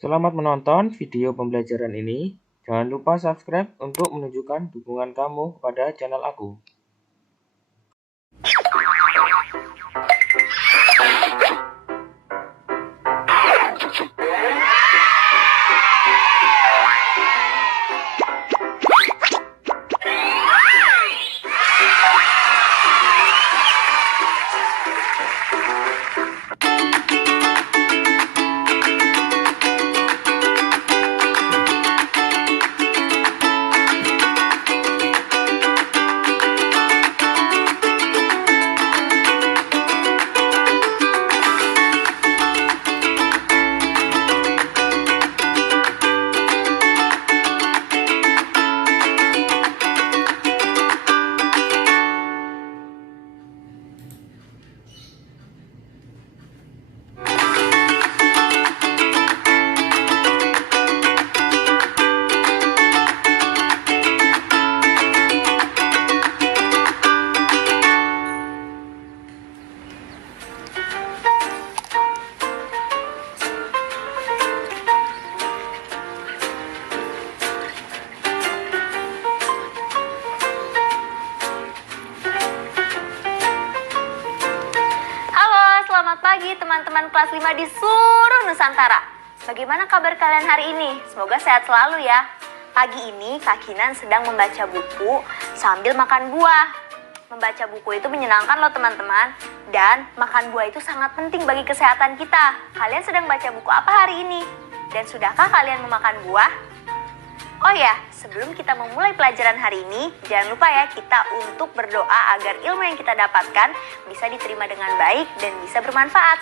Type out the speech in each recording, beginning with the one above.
Selamat menonton video pembelajaran ini. Jangan lupa subscribe untuk menunjukkan dukungan kamu kepada channel aku. Selamat pagi teman-teman kelas 5 di seluruh Nusantara. Bagaimana kabar kalian hari ini? Semoga sehat selalu ya. Pagi ini Kak Kinan sedang membaca buku sambil makan buah. Membaca buku itu menyenangkan loh teman-teman. Dan makan buah itu sangat penting bagi kesehatan kita. Kalian sedang baca buku apa hari ini? Dan sudahkah kalian memakan buah? Oh ya, sebelum kita memulai pelajaran hari ini, jangan lupa ya kita untuk berdoa agar ilmu yang kita dapatkan bisa diterima dengan baik dan bisa bermanfaat.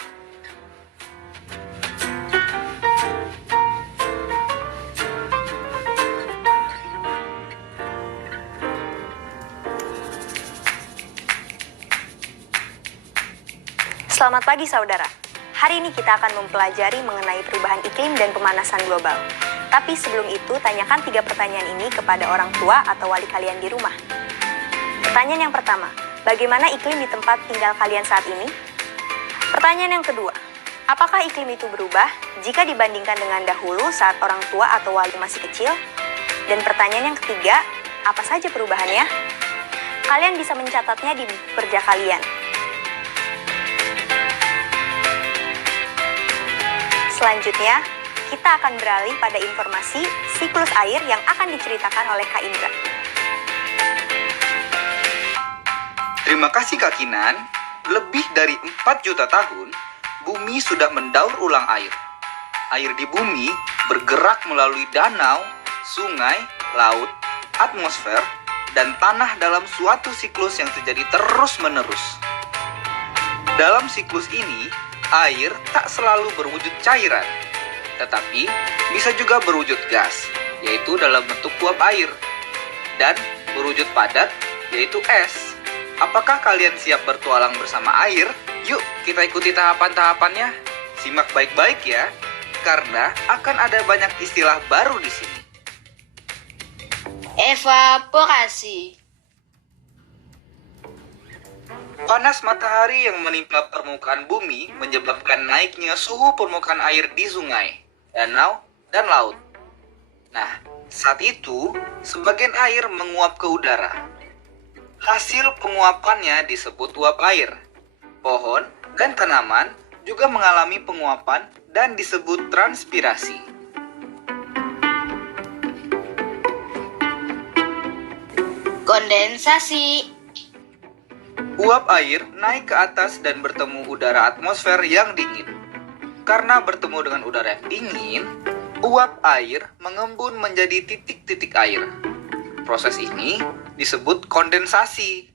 Selamat pagi saudara. Hari ini kita akan mempelajari mengenai perubahan iklim dan pemanasan global. Tapi sebelum itu, tanyakan 3 pertanyaan ini kepada orang tua atau wali kalian di rumah. Pertanyaan yang pertama, bagaimana iklim di tempat tinggal kalian saat ini? Pertanyaan yang kedua, apakah iklim itu berubah jika dibandingkan dengan dahulu saat orang tua atau wali masih kecil? Dan pertanyaan yang ketiga, apa saja perubahannya? Kalian bisa mencatatnya di buku kerja kalian. Selanjutnya, kita akan beralih pada informasi siklus air yang akan diceritakan oleh Kak Indra. Terima kasih Kak Kinan. Lebih dari 4 juta tahun, bumi sudah mendaur ulang air. Air di bumi bergerak melalui danau, sungai, laut, atmosfer, dan tanah dalam suatu siklus yang terjadi terus-menerus. Dalam siklus ini, air tak selalu berwujud cairan, tetapi bisa juga berwujud gas, yaitu dalam bentuk uap air, dan berwujud padat, yaitu es. Apakah kalian siap bertualang bersama air? Yuk, kita ikuti tahapan-tahapannya. Simak baik-baik ya, karena akan ada banyak istilah baru di sini. Evaporasi. Panas matahari yang menimpa permukaan bumi menyebabkan naiknya suhu permukaan air di sungai, danau, dan laut. Nah, saat itu, sebagian air menguap ke udara. Hasil penguapannya disebut uap air. Pohon dan tanaman juga mengalami penguapan dan disebut transpirasi. Kondensasi. Uap air naik ke atas dan bertemu udara atmosfer yang dingin. Karena bertemu dengan udara yang dingin, uap air mengembun menjadi titik-titik air. Proses ini disebut kondensasi.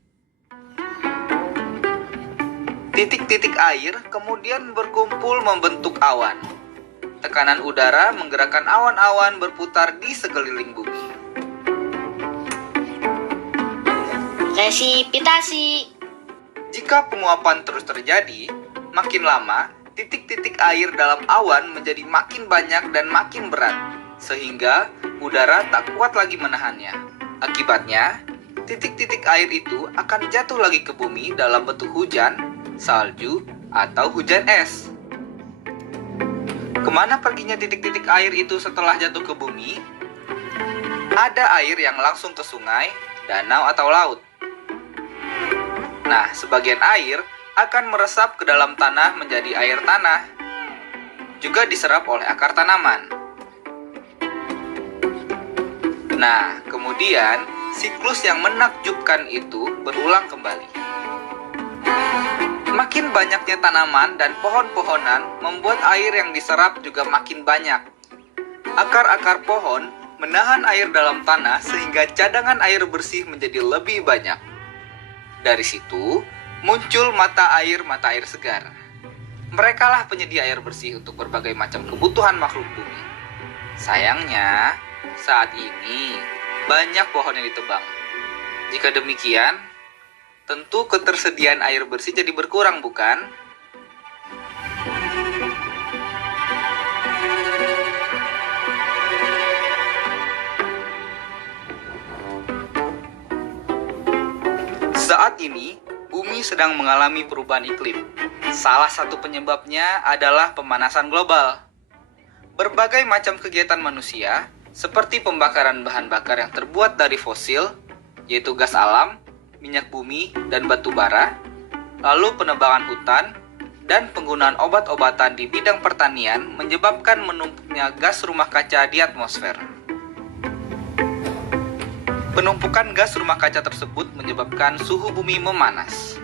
Titik-titik air kemudian berkumpul membentuk awan. Tekanan udara menggerakkan awan-awan berputar di sekeliling bumi. Resipitasi. Jika penguapan terus terjadi, makin lama titik-titik air dalam awan menjadi makin banyak dan makin berat, sehingga udara tak kuat lagi menahannya. Akibatnya, titik-titik air itu akan jatuh lagi ke bumi dalam bentuk hujan, salju, atau hujan es. Kemana perginya titik-titik air itu setelah jatuh ke bumi? Ada air yang langsung ke sungai, danau atau laut. Nah, sebagian air akan meresap ke dalam tanah menjadi air tanah. Juga diserap oleh akar tanaman. Nah, kemudian siklus yang menakjubkan itu berulang kembali. Makin banyaknya tanaman dan pohon-pohonan membuat air yang diserap juga makin banyak. Akar-akar pohon menahan air dalam tanah sehingga cadangan air bersih menjadi lebih banyak. Dari situ muncul mata air segar. Merekalah penyedia air bersih untuk berbagai macam kebutuhan makhluk bumi. Sayangnya, saat ini banyak pohon yang ditebang. Jika demikian, tentu ketersediaan air bersih jadi berkurang, bukan? Saat ini, bumi sedang mengalami perubahan iklim. Salah satu penyebabnya adalah pemanasan global. Berbagai macam kegiatan manusia, seperti pembakaran bahan bakar yang terbuat dari fosil, yaitu gas alam, minyak bumi, dan batu bara, lalu penebangan hutan, dan penggunaan obat-obatan di bidang pertanian menyebabkan menumpuknya gas rumah kaca di atmosfer. Penumpukan gas rumah kaca tersebut menyebabkan suhu bumi memanas.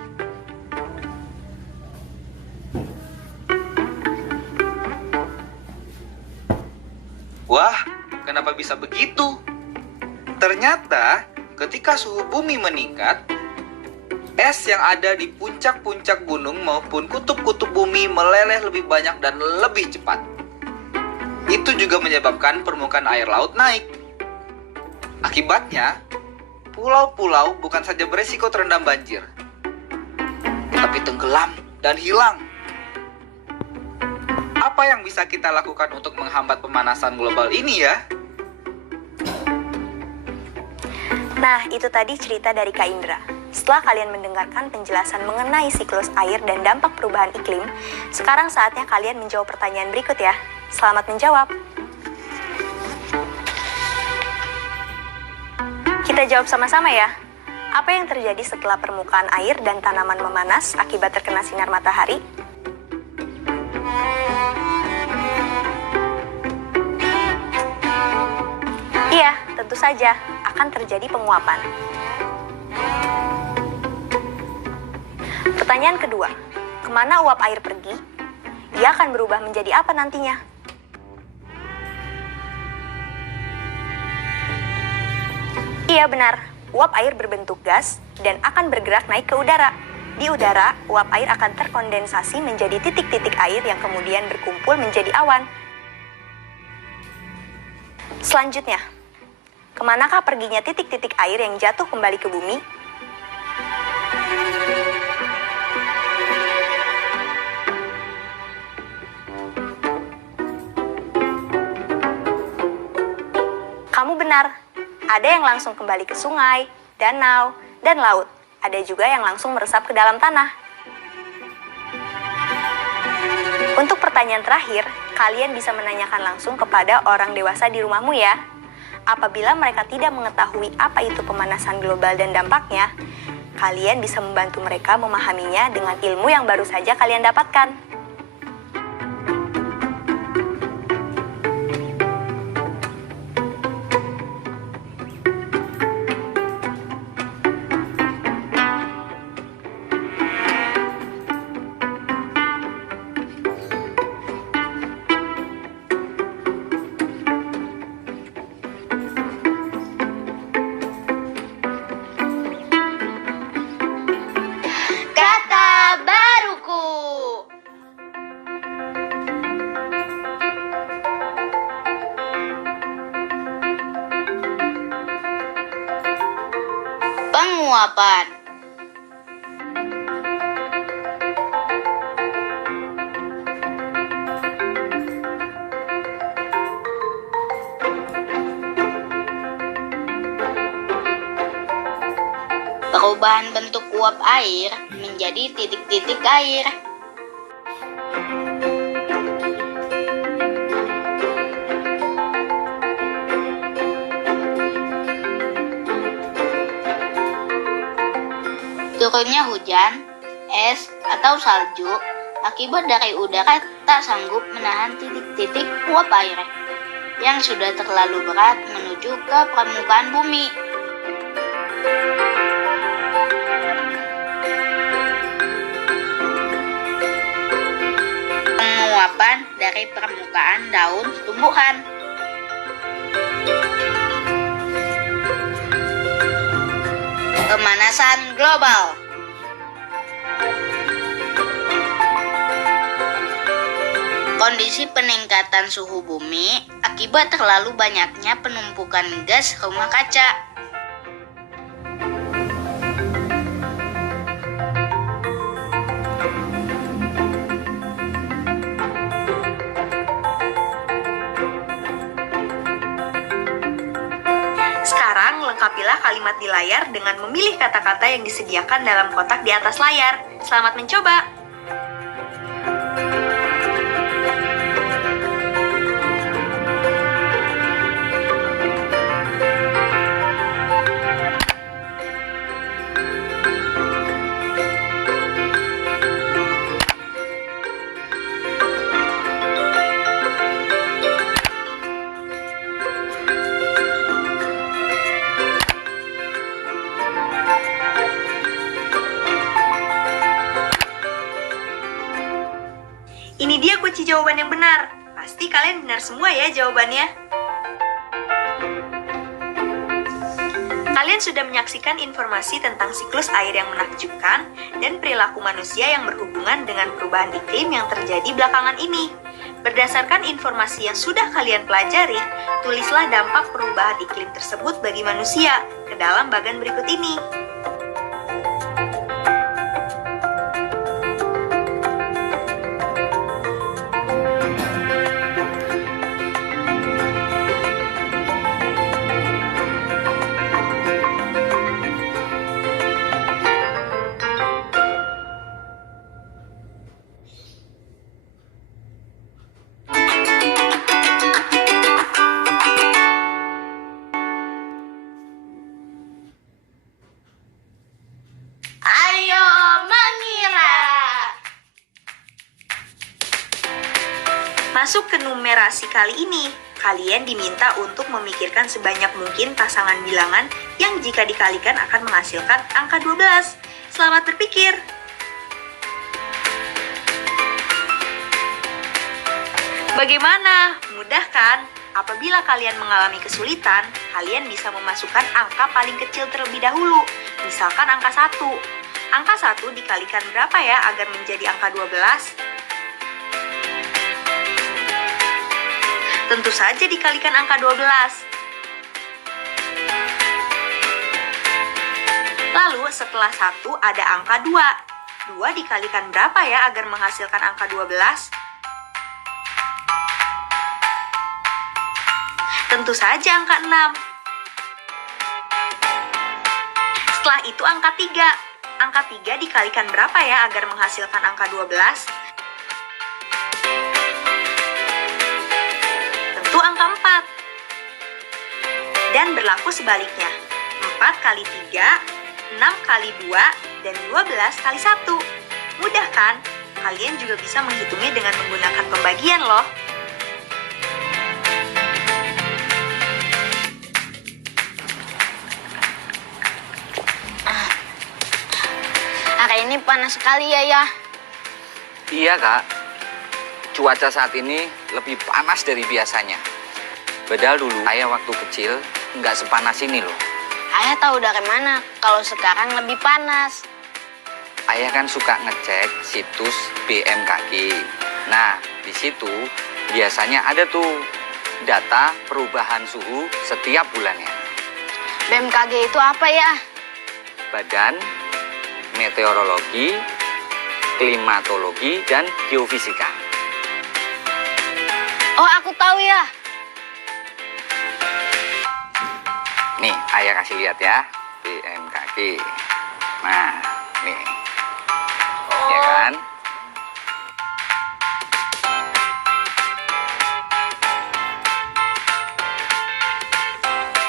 Wah, kenapa bisa begitu? Ternyata, ketika suhu bumi meningkat, es yang ada di puncak-puncak gunung maupun kutub-kutub bumi meleleh lebih banyak dan lebih cepat. Itu juga menyebabkan permukaan air laut naik. Akibatnya, pulau-pulau bukan saja beresiko terendam banjir, tapi tenggelam dan hilang. Apa yang bisa kita lakukan untuk menghambat pemanasan global ini ya? Nah, itu tadi cerita dari Kak Indra. Setelah kalian mendengarkan penjelasan mengenai siklus air dan dampak perubahan iklim, sekarang saatnya kalian menjawab pertanyaan berikut ya. Selamat menjawab. Kita jawab sama-sama ya. Apa yang terjadi setelah permukaan air dan tanaman memanas akibat terkena sinar matahari? Iya, tentu saja akan terjadi penguapan. Pertanyaan kedua, kemana uap air pergi? Ia akan berubah menjadi apa nantinya? Iya benar, uap air berbentuk gas dan akan bergerak naik ke udara. Di udara, uap air akan terkondensasi menjadi titik-titik air yang kemudian berkumpul menjadi awan. Selanjutnya, kemanakah perginya titik-titik air yang jatuh kembali ke bumi? Kamu benar, ada yang langsung kembali ke sungai, danau, dan laut. Ada juga yang langsung meresap ke dalam tanah. Untuk pertanyaan terakhir, kalian bisa menanyakan langsung kepada orang dewasa di rumahmu ya. Apabila mereka tidak mengetahui apa itu pemanasan global dan dampaknya, kalian bisa membantu mereka memahaminya dengan ilmu yang baru saja kalian dapatkan. Kata baruku. Penguapan. Perubahan bentuk uap air menjadi titik-titik air. Turunnya hujan, es, atau salju akibat dari udara tak sanggup menahan titik-titik uap air yang sudah terlalu berat menuju ke permukaan bumi. Penguapan dari permukaan daun tumbuhan. Pemanasan global. Kondisi peningkatan suhu bumi akibat terlalu banyaknya penumpukan gas rumah kaca. Sekarang lengkapilah kalimat di layar dengan memilih kata-kata yang disediakan dalam kotak di atas layar. Selamat mencoba! Ini dia kunci jawaban yang benar. Pasti kalian benar semua ya jawabannya. Kalian sudah menyaksikan informasi tentang siklus air yang menakjubkan dan perilaku manusia yang berhubungan dengan perubahan iklim yang terjadi belakangan ini. Berdasarkan informasi yang sudah kalian pelajari, tulislah dampak perubahan iklim tersebut bagi manusia ke dalam bagan berikut ini. Ayo mengira. Masuk ke numerasi kali ini, kalian diminta untuk memikirkan sebanyak mungkin pasangan bilangan yang jika dikalikan akan menghasilkan angka 12. Selamat berpikir! Bagaimana? Mudah kan? Apabila kalian mengalami kesulitan, kalian bisa memasukkan angka paling kecil terlebih dahulu. Misalkan angka 1. Angka 1 dikalikan berapa ya agar menjadi angka 12? Tentu saja dikalikan angka 12. Lalu setelah 1 ada angka 2. 2 dikalikan berapa ya agar menghasilkan angka 12? Tentu saja angka 6. Setelah itu angka 3. Angka 3 dikalikan berapa ya agar menghasilkan angka 12? Tentu angka 4. Dan berlaku sebaliknya. 4 kali 3, 6 kali 2, dan 12 kali 1. Mudah kan? Kalian juga bisa menghitungnya dengan menggunakan pembagian loh. Hari ini panas sekali ya. Iya kak, cuaca saat ini lebih panas dari biasanya. Padahal dulu ayah waktu kecil nggak sepanas ini loh. Ayah tahu dari mana kalau sekarang lebih panas? Ayah kan suka ngecek situs BMKG. Nah, di situ biasanya ada tuh data perubahan suhu setiap bulannya. BMKG itu apa ya? Badan Meteorologi, Klimatologi, dan Geofisika. Oh, aku tahu ya. Nih, ayah kasih lihat ya, BMKG. Nah, nih. Ya kan?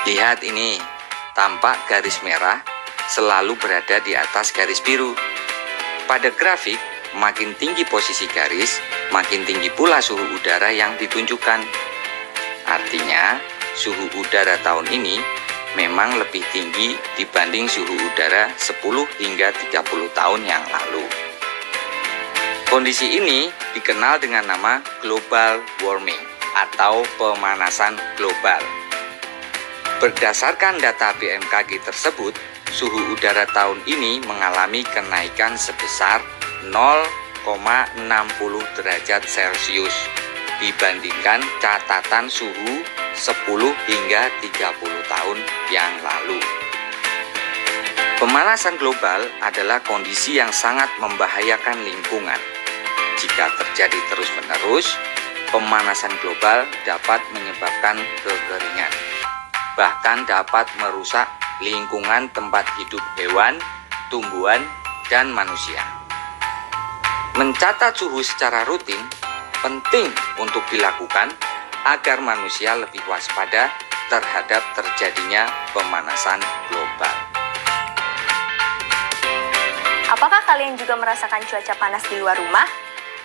Lihat ini, tampak garis merah selalu berada di atas garis biru. Pada grafik, makin tinggi posisi garis, makin tinggi pula suhu udara yang ditunjukkan. Artinya, suhu udara tahun ini memang lebih tinggi dibanding suhu udara 10 hingga 30 tahun yang lalu. Kondisi ini dikenal dengan nama global warming atau pemanasan global. Berdasarkan data BMKG tersebut, suhu udara tahun ini mengalami kenaikan sebesar 0,60 derajat Celcius dibandingkan catatan suhu 10 hingga 30 tahun yang lalu. Pemanasan global adalah kondisi yang sangat membahayakan lingkungan. Jika terjadi terus-menerus, pemanasan global dapat menyebabkan kekeringan, bahkan dapat merusak lingkungan tempat hidup hewan, tumbuhan, dan manusia. Mencatat suhu secara rutin penting untuk dilakukan agar manusia lebih waspada terhadap terjadinya pemanasan global. Apakah kalian juga merasakan cuaca panas di luar rumah?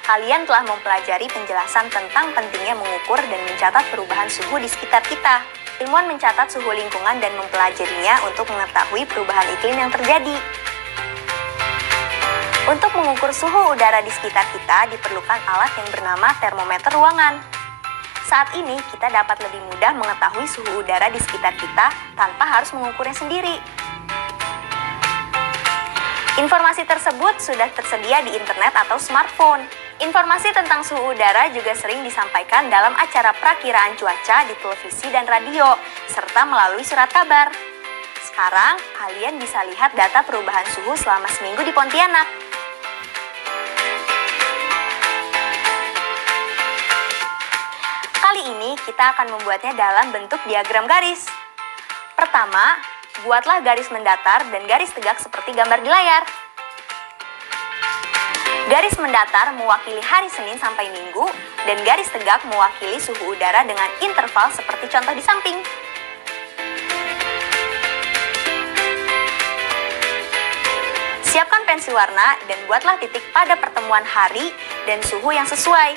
Kalian telah mempelajari penjelasan tentang pentingnya mengukur dan mencatat perubahan suhu di sekitar kita. Ilmuwan mencatat suhu lingkungan dan mempelajarinya untuk mengetahui perubahan iklim yang terjadi. Untuk mengukur suhu udara di sekitar kita diperlukan alat yang bernama termometer ruangan. Saat ini kita dapat lebih mudah mengetahui suhu udara di sekitar kita tanpa harus mengukurnya sendiri. Informasi tersebut sudah tersedia di internet atau smartphone. Informasi tentang suhu udara juga sering disampaikan dalam acara perakiraan cuaca di televisi dan radio, serta melalui surat kabar. Sekarang, kalian bisa lihat data perubahan suhu selama seminggu di Pontianak. Kali ini kita akan membuatnya dalam bentuk diagram garis. Pertama, buatlah garis mendatar dan garis tegak seperti gambar di layar. Garis mendatar mewakili hari Senin sampai Minggu, dan garis tegak mewakili suhu udara dengan interval seperti contoh di samping. Siapkan pensil warna dan buatlah titik pada pertemuan hari dan suhu yang sesuai.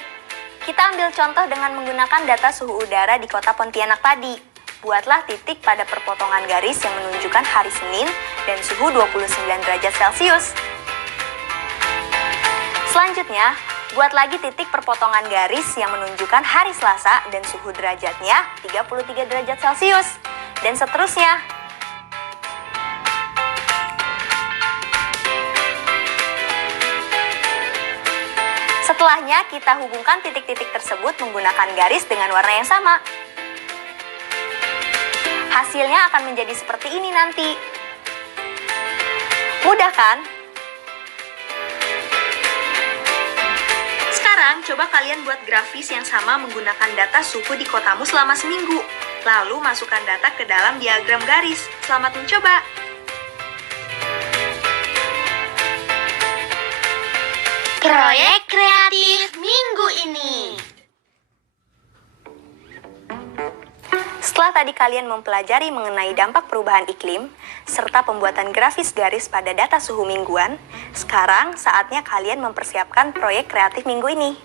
Kita ambil contoh dengan menggunakan data suhu udara di kota Pontianak tadi. Buatlah titik pada perpotongan garis yang menunjukkan hari Senin dan suhu 29 derajat Celcius. Selanjutnya, buat lagi titik perpotongan garis yang menunjukkan hari Selasa dan suhu derajatnya 33 derajat Celcius. Dan seterusnya. Setelahnya, kita hubungkan titik-titik tersebut menggunakan garis dengan warna yang sama. Hasilnya akan menjadi seperti ini nanti. Mudah kan? Sekarang, coba kalian buat grafis yang sama menggunakan data suhu di kotamu selama seminggu. Lalu, masukkan data ke dalam diagram garis. Selamat mencoba! Proyek kreatif minggu ini. Setelah tadi kalian mempelajari mengenai dampak perubahan iklim, serta pembuatan grafis garis pada data suhu mingguan, sekarang saatnya kalian mempersiapkan proyek kreatif minggu ini.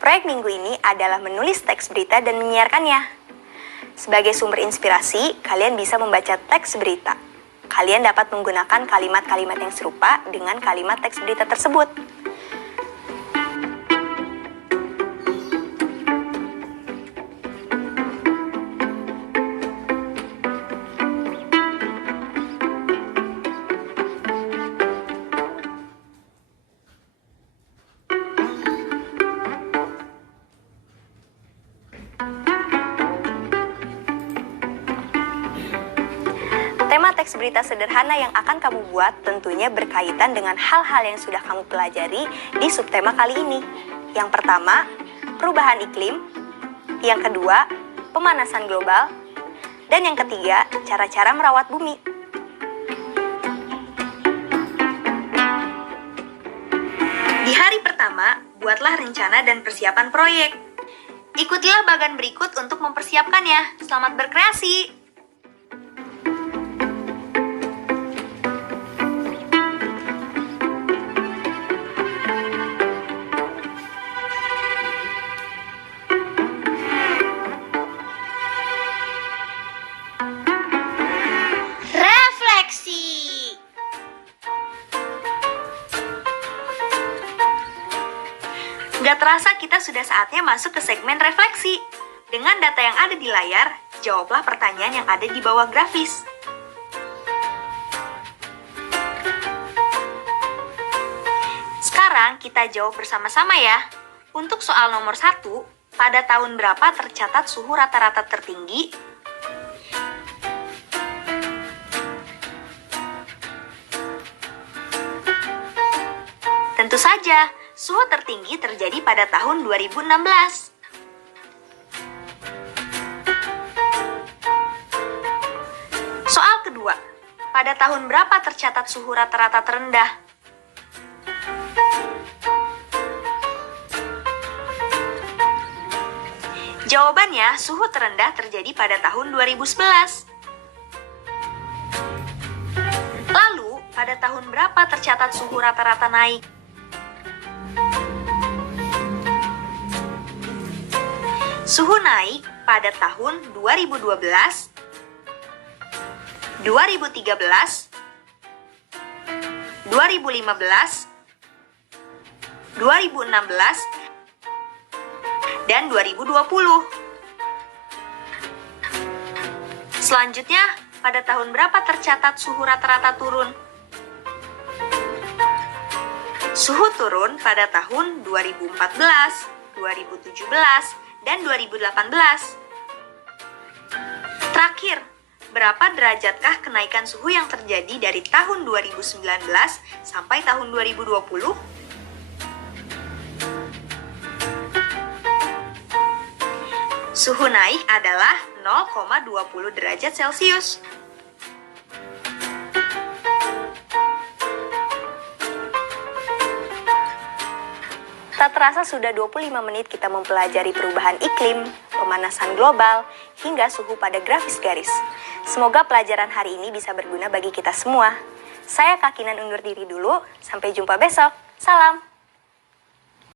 Proyek minggu ini adalah menulis teks berita dan menyiarkannya. Sebagai sumber inspirasi, kalian bisa membaca teks berita. Kalian dapat menggunakan kalimat-kalimat yang serupa dengan kalimat teks berita tersebut. Tema teks berita sederhana yang akan kamu buat tentunya berkaitan dengan hal-hal yang sudah kamu pelajari di subtema kali ini. Yang pertama, perubahan iklim. Yang kedua, pemanasan global. Dan yang ketiga, cara-cara merawat bumi. Di hari pertama, buatlah rencana dan persiapan proyek. Ikutilah bagan berikut untuk mempersiapkannya. Selamat berkreasi! Tak terasa kita sudah saatnya masuk ke segmen refleksi. Dengan data yang ada di layar, jawablah pertanyaan yang ada di bawah grafis. Sekarang kita jawab bersama-sama ya. Untuk soal nomor 1, pada tahun berapa tercatat suhu rata-rata tertinggi? Tentu saja, suhu tertinggi terjadi pada tahun 2016. Soal kedua, pada tahun berapa tercatat suhu rata-rata terendah? Jawabannya, suhu terendah terjadi pada tahun 2011. Lalu, pada tahun berapa tercatat suhu rata-rata naik? Suhu naik pada tahun 2012, 2013, 2015, 2016, dan 2020. Selanjutnya, pada tahun berapa tercatat suhu rata-rata turun? Suhu turun pada tahun 2014, 2017, dan 2018. Terakhir, berapa derajatkah kenaikan suhu yang terjadi dari tahun 2019 sampai tahun 2020? Suhu naik adalah 0,20 derajat Celcius. Tak terasa sudah 25 menit kita mempelajari perubahan iklim, pemanasan global, hingga suhu pada grafis garis. Semoga pelajaran hari ini bisa berguna bagi kita semua. Saya Kak Kinan undur diri dulu, sampai jumpa besok. Salam!